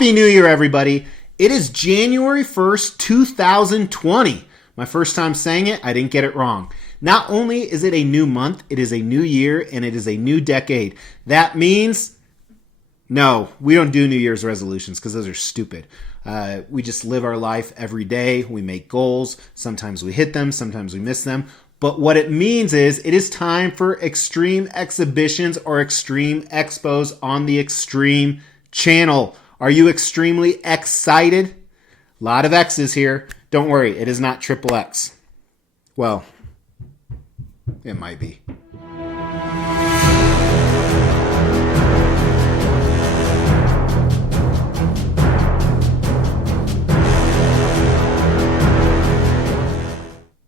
Happy New Year, everybody. It is January 1st, 2020. My first time saying it, I didn't get it wrong. Not only is it a new month, it is a new year, and it is a new decade. That means, no, we don't do New Year's resolutions because those are stupid. We just live our life every day. We make goals. Sometimes we hit them, sometimes we miss them. But what it means is it is time for Xtreme Exhibitions or Xtreme Xpos on the Xtreme channel. Are you extremely excited? A lot of X's here. Don't worry, it is not triple X. Well, it might be.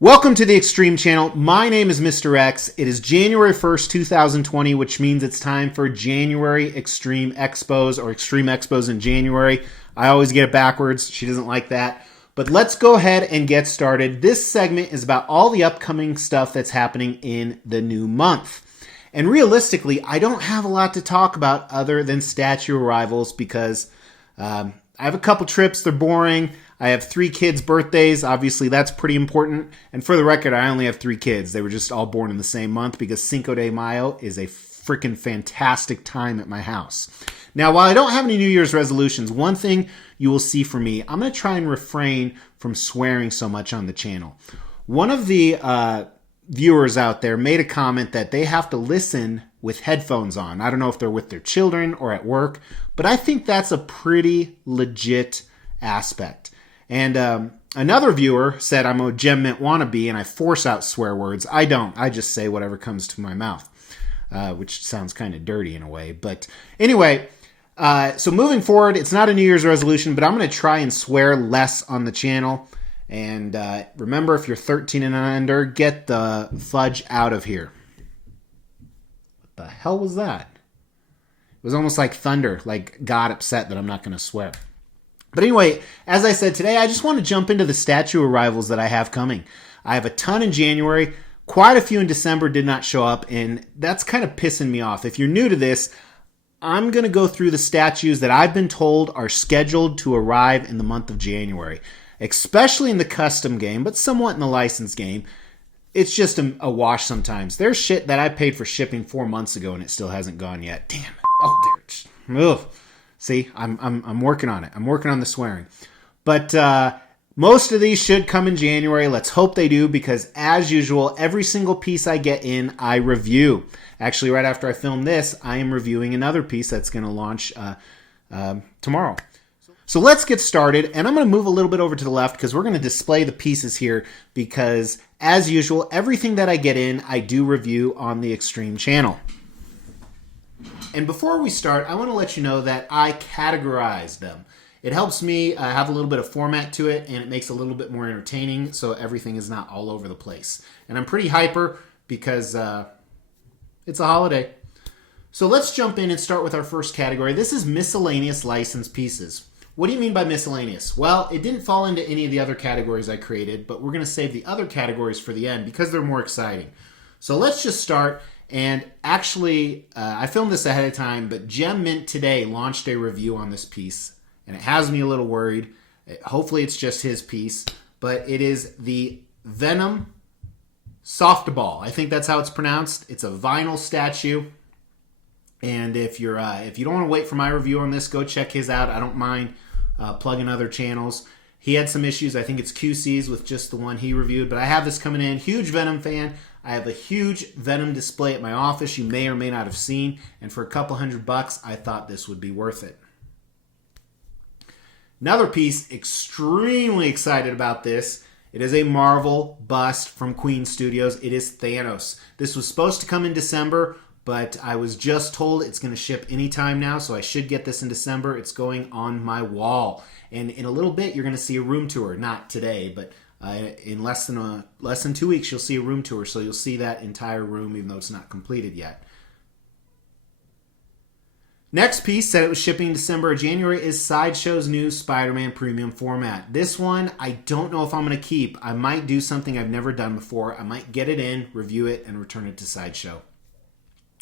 Welcome to the Xtreme channel. My name is Mr. X. It is January 1st, 2020, which means it's time for January Xtreme Xpos or Xtreme Xpos in January. I always get it backwards. She doesn't like that. But let's go ahead and get started. This segment is about all the upcoming stuff that's happening in the new month. And realistically, I don't have a lot to talk about other than statue arrivals because I have a couple trips. They're boring. I have 3 kids' birthdays. Obviously, that's pretty important. And for the record, I only have 3 kids. They were just all born in the same month because Cinco de Mayo is a freaking fantastic time at my house. Now, while I don't have any New Year's resolutions, one thing you will see from me, I'm going to try and refrain from swearing so much on the channel. One of the viewers out there made a comment that they have to listen with headphones on. I don't know if they're with their children or at work, but I think that's a pretty legit aspect. And another viewer said I'm a Gem Mint wannabe and I force out swear words. I don't. I just say whatever comes to my mouth, which sounds kind of dirty in a way. But anyway, so moving forward, it's not a New Year's resolution, but I'm going to try and swear less on the channel. And remember, if you're 13 and under, get the fudge out of here. What the hell was that? It was almost like thunder, like God upset that I'm not going to swear. But anyway, as I said today, I just want to jump into the statue arrivals that I have coming. I have a ton in January. Quite a few in December did not show up, and that's kind of pissing me off. If you're new to this, I'm going to go through the statues that I've been told are scheduled to arrive in the month of January, especially in the custom game, but somewhat in the licensed game. It's just a wash sometimes. There's shit that I paid for shipping 4 months ago, and it still hasn't gone yet. Damn it. Oh, there. Ugh. See, I'm working on it. I'm working on the swearing. But most of these should come in January. Let's hope they do because, as usual, every single piece I get in, I review. Actually, right after I film this, I am reviewing another piece that's going to launch tomorrow. So let's get started. And I'm going to move a little bit over to the left because we're going to display the pieces here because, as usual, everything that I get in, I do review on the Xtreme channel. And before we start, I want to let you know that I categorize them. It helps me have a little bit of format to it, and it makes it a little bit more entertaining so everything is not all over the place. And I'm pretty hyper because it's a holiday. So let's jump in and start with our first category. This is miscellaneous licensed pieces. What do you mean by miscellaneous? Well, it didn't fall into any of the other categories I created, but we're going to save the other categories for the end because they're more exciting. So let's just start. And actually, I filmed this ahead of time, but Gem Mint today launched a review on this piece, and it has me a little worried. Hopefully, it's just his piece, but it is the Venom Softball. I think that's how it's pronounced. It's a vinyl statue, and if you don't want to wait for my review on this, go check his out. I don't mind plugging other channels. He had some issues. I think it's QC's with just the one he reviewed, but I have this coming in. Huge Venom fan. I have a huge Venom display at my office you may or may not have seen, and for a couple $100, I thought this would be worth it. Another piece, extremely excited about this. It is a Marvel bust from Queen Studios. It is Thanos. This was supposed to come in December, but I was just told it's going to ship anytime now, so I should get this in December. It's going on my wall. And in a little bit, you're going to see a room tour. Not today, but in less than 2 weeks, you'll see a room tour, so you'll see that entire room, even though it's not completed yet. Next piece said it was shipping in December or January is Sideshow's new Spider-Man premium format. This one, I don't know if I'm going to keep. I might do something I've never done before. I might get it in, review it, and return it to Sideshow.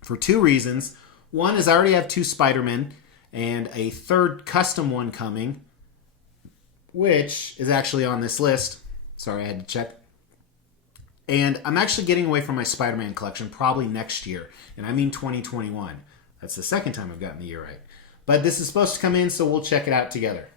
For 2 reasons. One is I already have 2 Spider-Men, and a third custom one coming, which is actually on this list. Sorry, I had to check. And I'm actually getting away from my Spider-Man collection probably next year, and I mean 2021. That's the second time I've gotten the year right. But this is supposed to come in, so we'll check it out together.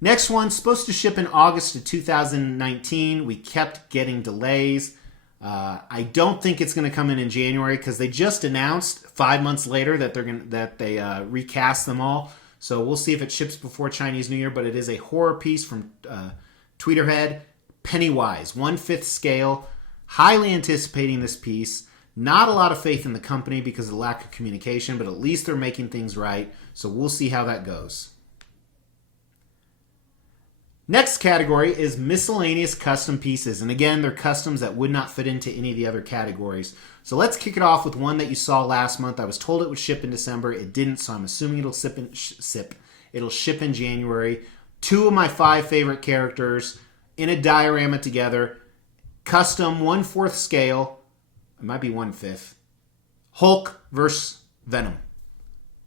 Next one's supposed to ship in August of 2019. We kept getting delays. I don't think it's going to come in January because they just announced 5 months later that they recast them all. So we'll see if it ships before Chinese New Year. But it is a horror piece from Tweeterhead, Pennywise, 1/5 scale. Highly anticipating this piece. Not a lot of faith in the company because of the lack of communication, but at least they're making things right. So we'll see how that goes. Next category is miscellaneous custom pieces. And again, they're customs that would not fit into any of the other categories. So let's kick it off with one that you saw last month. I was told it would ship in December. It didn't, so I'm assuming it'll ship in January. 2 of my 5 favorite characters in a diorama together. Custom 1/4 scale. It might be 1/5. Hulk versus Venom.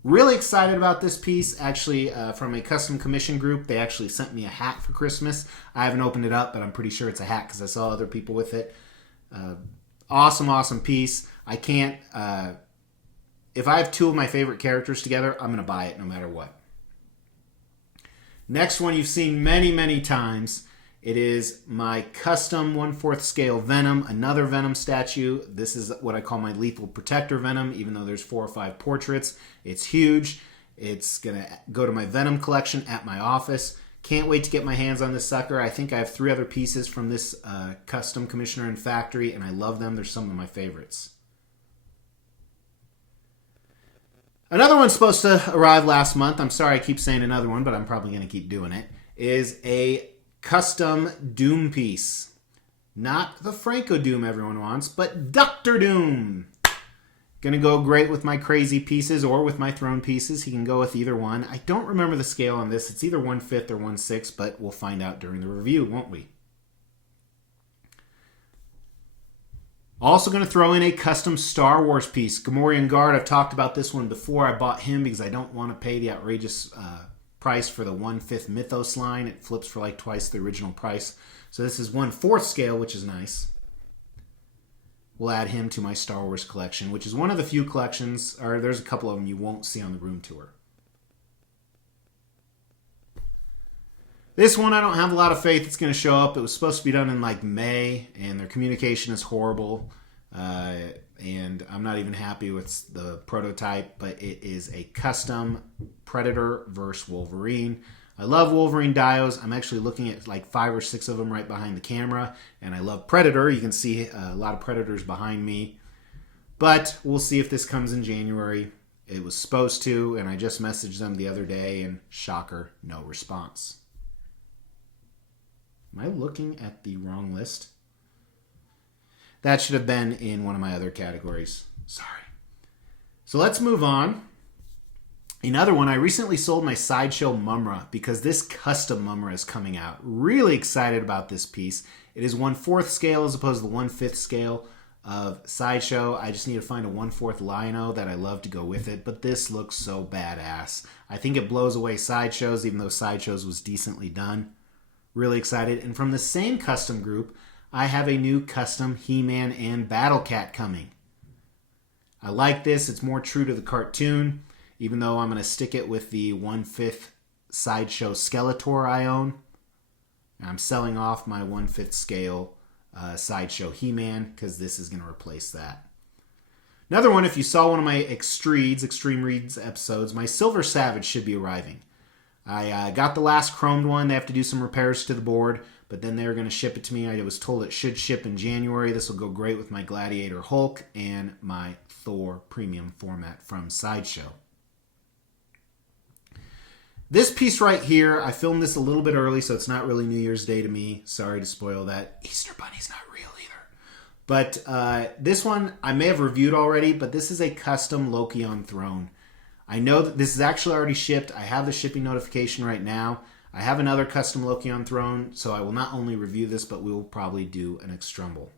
Really excited about this piece. Actually, from a custom commission group, they actually sent me a hat for Christmas. I haven't opened it up, but I'm pretty sure it's a hat because I saw other people with it. Awesome piece. I can't... if I have 2 of my favorite characters together, I'm going to buy it no matter what. Next one you've seen many times. It is my custom 1/4 scale Venom, another Venom statue. This is what I call my Lethal Protector Venom, even though there's 4 or 5 portraits. It's huge. It's going to go to my Venom collection at my office. Can't wait to get my hands on this sucker. I think I have 3 other pieces from this custom commissioner and factory, and I love them. They're some of my favorites. Another one's supposed to arrive last month. I'm sorry I keep saying another one, but I'm probably going to keep doing it. Is a custom Doom piece. Not the Franco Doom everyone wants, but Dr. Doom. Gonna go great with my crazy pieces or with my throne pieces. He can go with either one. I don't remember the scale on this. It's either 1/5 or 1/6, but we'll find out during the review, won't we? Also going to throw in a custom Star Wars piece. Gamorrean Guard, I've talked about this one before. I bought him because I don't want to pay the outrageous price for the 1/5 Mythos line. It flips for like twice the original price. So this is 1/4 scale, which is nice. We'll add him to my Star Wars collection, which is one of the few collections, or there's a couple of them you won't see on the room tour. This one, I don't have a lot of faith it's going to show up. It was supposed to be done in like May, and their communication is horrible. And I'm not even happy with the prototype, but it is a custom Predator versus Wolverine. I love Wolverine dios. I'm actually looking at like 5 or 6 of them right behind the camera, and I love Predator. You can see a lot of Predators behind me, but we'll see if this comes in January. It was supposed to, and I just messaged them the other day, and shocker, no response. Am I looking at the wrong list? That should have been in one of my other categories. Sorry. So let's move on. Another one, I recently sold my Sideshow Mumra because this custom Mumra is coming out. Really excited about this piece. It is 1/4 scale as opposed to the 1/5 scale of Sideshow. I just need to find a 1/4 Lino that I love to go with it, but this looks so badass. I think it blows away Sideshows, even though Sideshows was decently done. Really excited. And from the same custom group, I have a new custom He-Man and Battle Cat coming. I like this. It's more true to the cartoon, even though I'm going to stick it with the 1/5 Sideshow Skeletor I own. I'm selling off my 1/5 scale Sideshow He-Man because this is going to replace that. Another one, if you saw one of my Extreme Reads episodes, my Silver Savage should be arriving. I got the last chromed one. They have to do some repairs to the board, but then they're going to ship it to me. I was told it should ship in January. This will go great with my Gladiator Hulk and my Thor premium format from Sideshow. This piece right here, I filmed this a little bit early, so it's not really New Year's Day to me. Sorry to spoil that. Easter Bunny's not real either. But this one, I may have reviewed already, but this is a custom Loki on Throne. I know that this is actually already shipped. I have the shipping notification right now. I have another custom Loki on Throne, so I will not only review this, but we will probably do an Extrumble.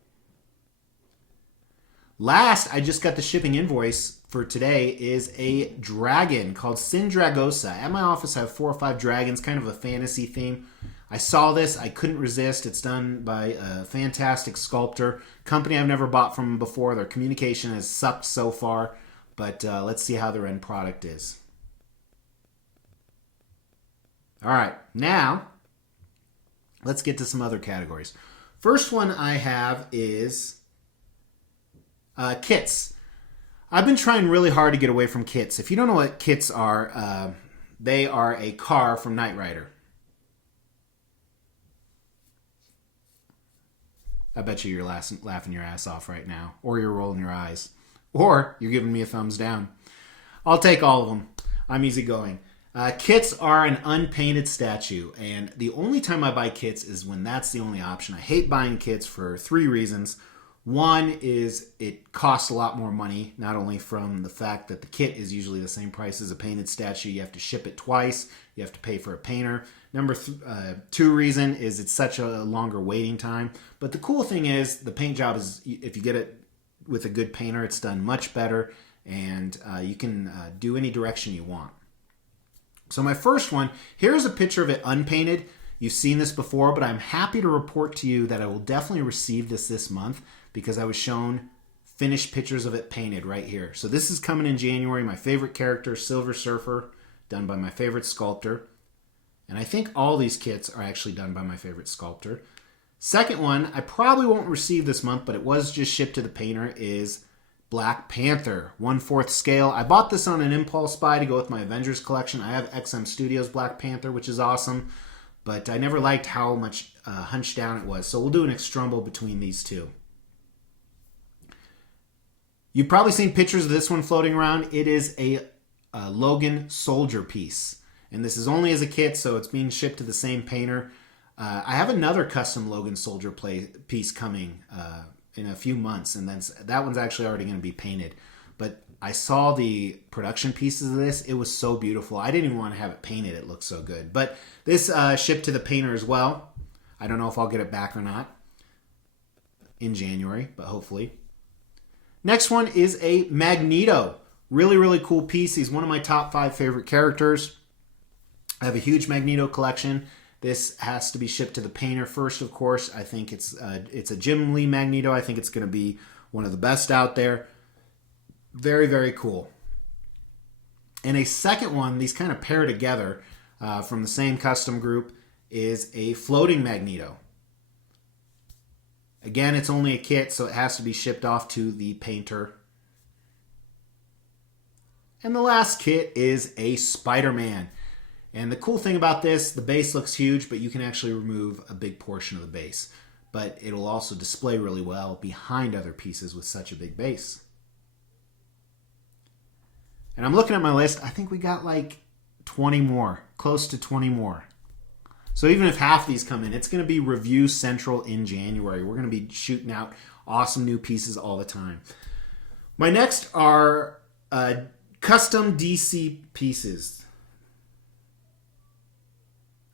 Last, I just got the shipping invoice for today, is a dragon called Sindragosa. At my office, I have 4 or 5 dragons, kind of a fantasy theme. I saw this. I couldn't resist. It's done by a fantastic sculptor. Company I've never bought from before. Their communication has sucked so far, but let's see how their end product is. All right, now let's get to some other categories. First one I have is kits. I've been trying really hard to get away from kits. If you don't know what kits are, they are a car from Knight Rider. I bet you're laughing your ass off right now, or you're rolling your eyes, or you're giving me a thumbs down. I'll take all of them. I'm easygoing. Kits are an unpainted statue, and the only time I buy kits is when that's the only option. I hate buying kits for 3 reasons. One is it costs a lot more money, not only from the fact that the kit is usually the same price as a painted statue. You have to ship it twice. You have to pay for a painter. Number 2 reason is it's such a longer waiting time. But the cool thing is the paint job is, if you get it with a good painter, it's done much better, and you can do any direction you want. So my first one, here's a picture of it unpainted. You've seen this before, but I'm happy to report to you that I will definitely receive this month, because I was shown finished pictures of it painted right here. So this is coming in January. My favorite character, Silver Surfer, done by my favorite sculptor. And I think all these kits are actually done by my favorite sculptor. Second one, I probably won't receive this month, but it was just shipped to the painter, is Black Panther, 1/4 scale. I bought this on an impulse buy to go with my Avengers collection. I have XM Studios Black Panther, which is awesome, but I never liked how much hunched down it was. So we'll do an extrumble between these two. You've probably seen pictures of this one floating around. It is a Logan soldier piece, and this is only as a kit, so it's being shipped to the same painter. I have another custom Logan soldier piece coming in a few months, and then that one's actually already going to be painted. But I saw the production pieces of this. It was so beautiful. I didn't even want to have it painted. It looked so good. But this shipped to the painter as well. I don't know if I'll get it back or not in January, but hopefully. Next one is a Magneto. Really, really cool piece. He's one of my top 5 favorite characters. I have a huge Magneto collection. This has to be shipped to the painter first, of course. I think it's a Jim Lee Magneto. I think it's going to be one of the best out there. Very, very cool. And a second one, these kind of pair together from the same custom group, is a floating Magneto. Again, it's only a kit, so it has to be shipped off to the painter. And the last kit is a Spider-Man. And the cool thing about this, the base looks huge, but you can actually remove a big portion of the base. But it'll also display really well behind other pieces with such a big base. And I'm looking at my list. I think we got like 20 more, close to 20 more. So even if half these come in, it's going to be review central in January. We're going to be shooting out awesome new pieces all the time. My next are custom DC pieces.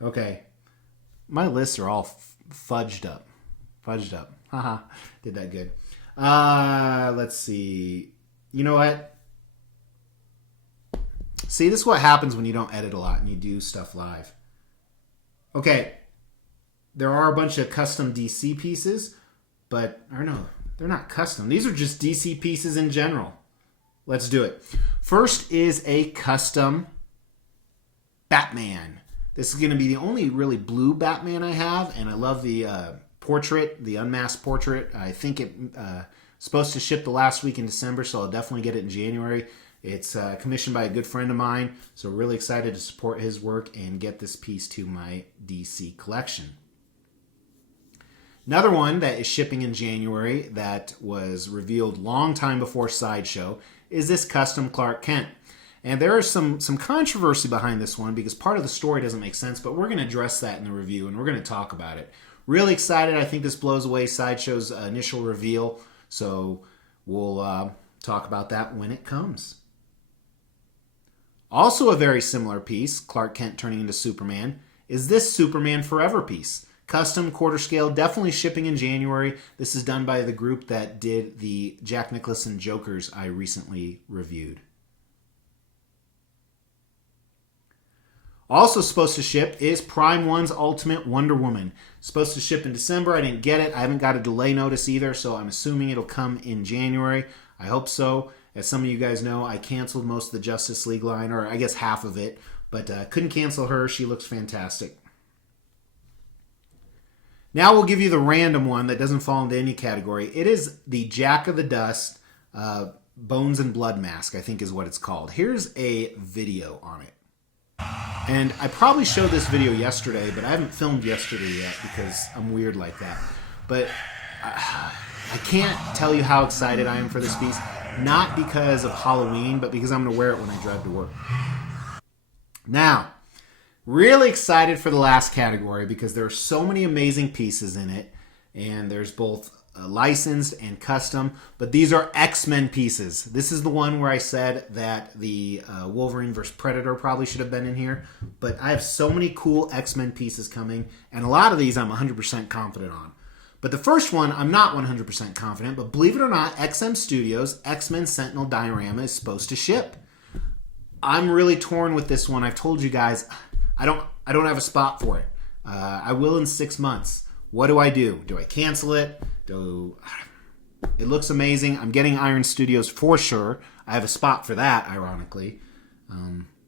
Okay. My lists are all fudged up. Haha. Did that good. Let's see. You know what? See, this is what happens when you don't edit a lot and you do stuff live. Okay. There are a bunch of custom DC pieces, but, or no, they're not custom. These are just DC pieces in general. Let's do it. First is a custom Batman. This is going to be the only really blue Batman I have, and I love the portrait, the unmasked portrait. I think it's supposed to ship the last week in December, so I'll definitely get it in January. It's commissioned by a good friend of mine, so really excited to support his work and get this piece to my DC collection. Another one that is shipping in January that was revealed long time before Sideshow is this custom Clark Kent. And there is some controversy behind this one because part of the story doesn't make sense, but we're going to address that in the review and we're going to talk about it. Really excited. I think this blows away Sideshow's initial reveal, so we'll talk about that when it comes. Also a very similar piece, Clark Kent turning into Superman, is this Superman Forever piece. Custom quarter scale, definitely shipping in January. This is done by the group that did the Jack Nicholson Jokers I recently reviewed. Also supposed to ship is Prime One's Ultimate Wonder Woman. Supposed to ship in December. I didn't get it. I haven't got a delay notice either, so I'm assuming it'll come in January. I hope so. As some of you guys know, I canceled most of the Justice League line, or I guess half of it, but couldn't cancel her. She looks fantastic. Now we'll give you the random one that doesn't fall into any category. It is the Jack of the Dust Bones and Blood Mask, I think is what it's called. Here's a video on it. And I probably showed this video yesterday, but I haven't filmed yesterday yet because I'm weird like that. But I can't tell you how excited I am for this piece. Not because of Halloween, but because I'm going to wear it when I drive to work. Now, really excited for the last category because there are so many amazing pieces in it. And there's both licensed and custom, but these are X-Men pieces. This is the one where I said that the Wolverine vs. Predator probably should have been in here, but I have so many cool X-Men pieces coming, and a lot of these I'm 100% confident on. But the first one, I'm not 100% confident, but believe it or not, XM Studios' X-Men Sentinel diorama is supposed to ship. I'm really torn with this one. I've told you guys, I don't have a spot for it. I will in 6 months. What do I do? Do I cancel it? It looks amazing. I'm getting Iron Studios for sure. I have a spot for that, ironically.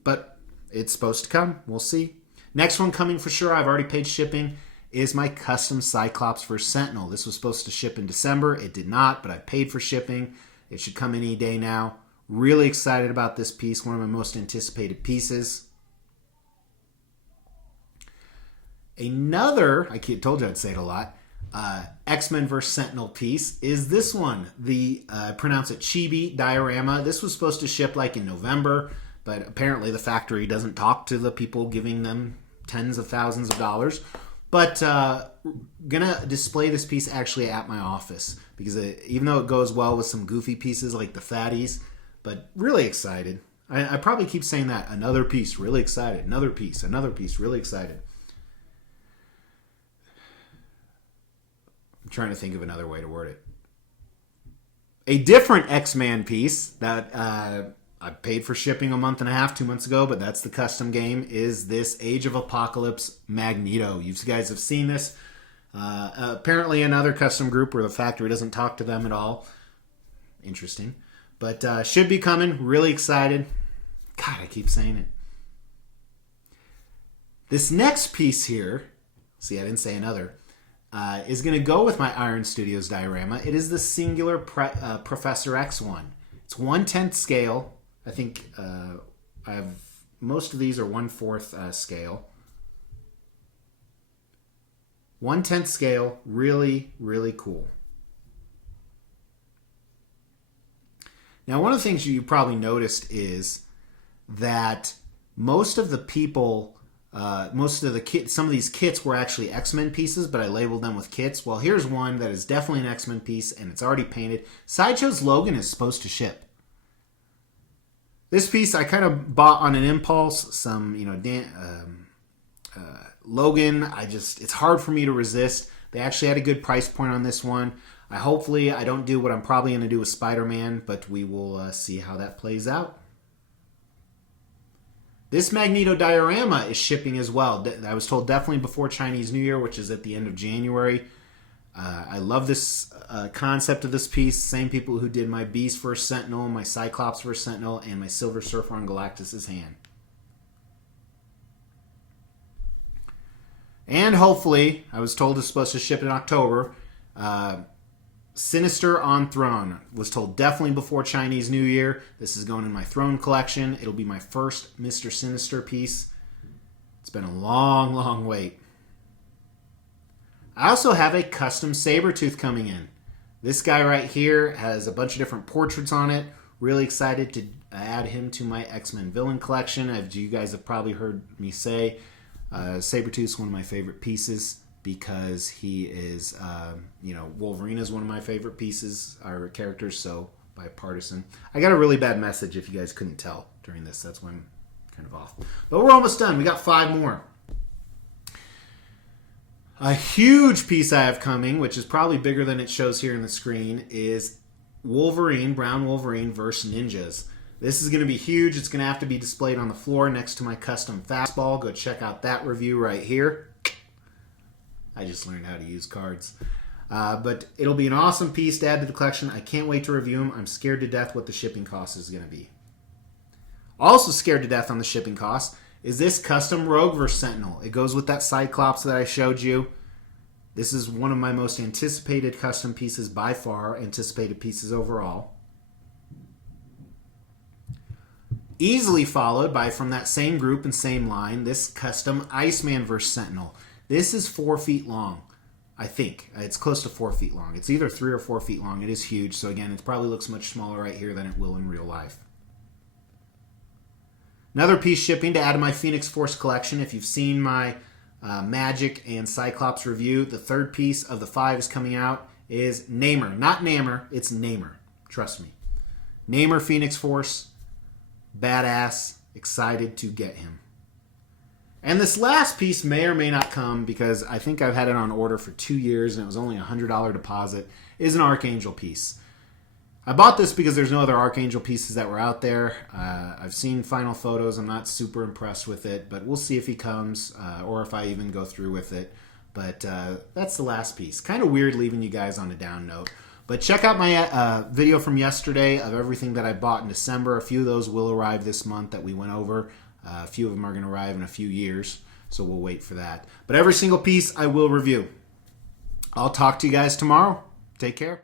But it's supposed to come. We'll see. Next one coming for sure, I've already paid shipping, is my custom Cyclops vs. Sentinel. This was supposed to ship in December. It did not, but I paid for shipping. It should come any day now. Really excited about this piece. One of my most anticipated pieces. Another, I told you I'd say it a lot, X-Men vs. Sentinel piece is this one. The, I pronounce it Chibi diorama. This was supposed to ship like in November, but apparently the factory doesn't talk to the people giving them tens of thousands of dollars. But gonna display this piece actually at my office because even though it goes well with some goofy pieces like the fatties, but really excited. I probably keep saying that. Another piece, really excited. Another piece, really excited. I'm trying to think of another way to word it. A different X-Man piece that I paid for shipping a month and a half, 2 months ago, but that's the custom game, is this Age of Apocalypse Magneto. You guys have seen this. Apparently another custom group where the factory doesn't talk to them at all. Interesting. But should be coming. Really excited. God, I keep saying it. This next piece here, see, I didn't say another, is going to go with my Iron Studios diorama. It is the Singular Professor X one. It's 1/10 scale. I think I have most of these are 1/4 scale. 1/10 scale, really, really cool. Now, one of the things you probably noticed is that most of the people, some of these kits were actually X-Men pieces, but I labeled them with kits. Well, here's one that is definitely an X-Men piece, and it's already painted. Sideshow's Logan is supposed to ship. This piece I kind of bought on an impulse. Some, Logan, it's hard for me to resist. They actually had a good price point on this one. Hopefully I don't do what I'm probably going to do with Spider-Man, but we will see how that plays out. This Magneto diorama is shipping as well. I was told definitely before Chinese New Year, which is at the end of January. I love this concept of this piece. Same people who did my Beast vs. Sentinel, my Cyclops vs. Sentinel, and my Silver Surfer on Galactus' hand. And hopefully, I was told it's supposed to ship in October. Sinister on Throne. Was told definitely before Chinese New Year. This is going in my Throne collection. It'll be my first Mr. Sinister piece. It's been a long, long wait. I also have a custom Sabretooth coming in. This guy right here has a bunch of different portraits on it. Really excited to add him to my X-Men villain collection. As you guys have probably heard me say, Sabretooth is one of my favorite pieces because he is, Wolverine is one of my favorite pieces, or characters, so bipartisan. I got a really bad message if you guys couldn't tell during this. That's why I'm kind of off. But we're almost done. We got 5 more. A huge piece I have coming, which is probably bigger than it shows here in the screen, is Wolverine, Brown Wolverine versus Ninjas. This is going to be huge. It's going to have to be displayed on the floor next to my custom fastball. Go check out that review right here. I just learned how to use cards. But it'll be an awesome piece to add to the collection. I can't wait to review them. I'm scared to death what the shipping cost is going to be. Also scared to death on the shipping cost is this custom Rogue vs. Sentinel. It goes with that Cyclops that I showed you. This is one of my most anticipated custom pieces by far, anticipated pieces overall. Easily followed by, from that same group and same line, this custom Iceman vs. Sentinel. This is 4 feet long, I think. It's close to 4 feet long. It's either 3 or 4 feet long. It is huge, so again, it probably looks much smaller right here than it will in real life. Another piece shipping to add to my Phoenix Force collection. If you've seen my Magic and Cyclops review, the third piece of the 5 is coming out is Namor. Not Namor, it's Namor. Trust me. Namor Phoenix Force. Badass. Excited to get him. And this last piece may or may not come because I think I've had it on order for 2 years and it was only a $100 deposit, is an Archangel piece. I bought this because there's no other Archangel pieces that were out there. I've seen final photos. I'm not super impressed with it, but we'll see if he comes or if I even go through with it. But that's the last piece. Kind of weird leaving you guys on a down note. But check out my video from yesterday of everything that I bought in December. A few of those will arrive this month that we went over. A few of them are going to arrive in a few years, so we'll wait for that. But every single piece I will review. I'll talk to you guys tomorrow. Take care.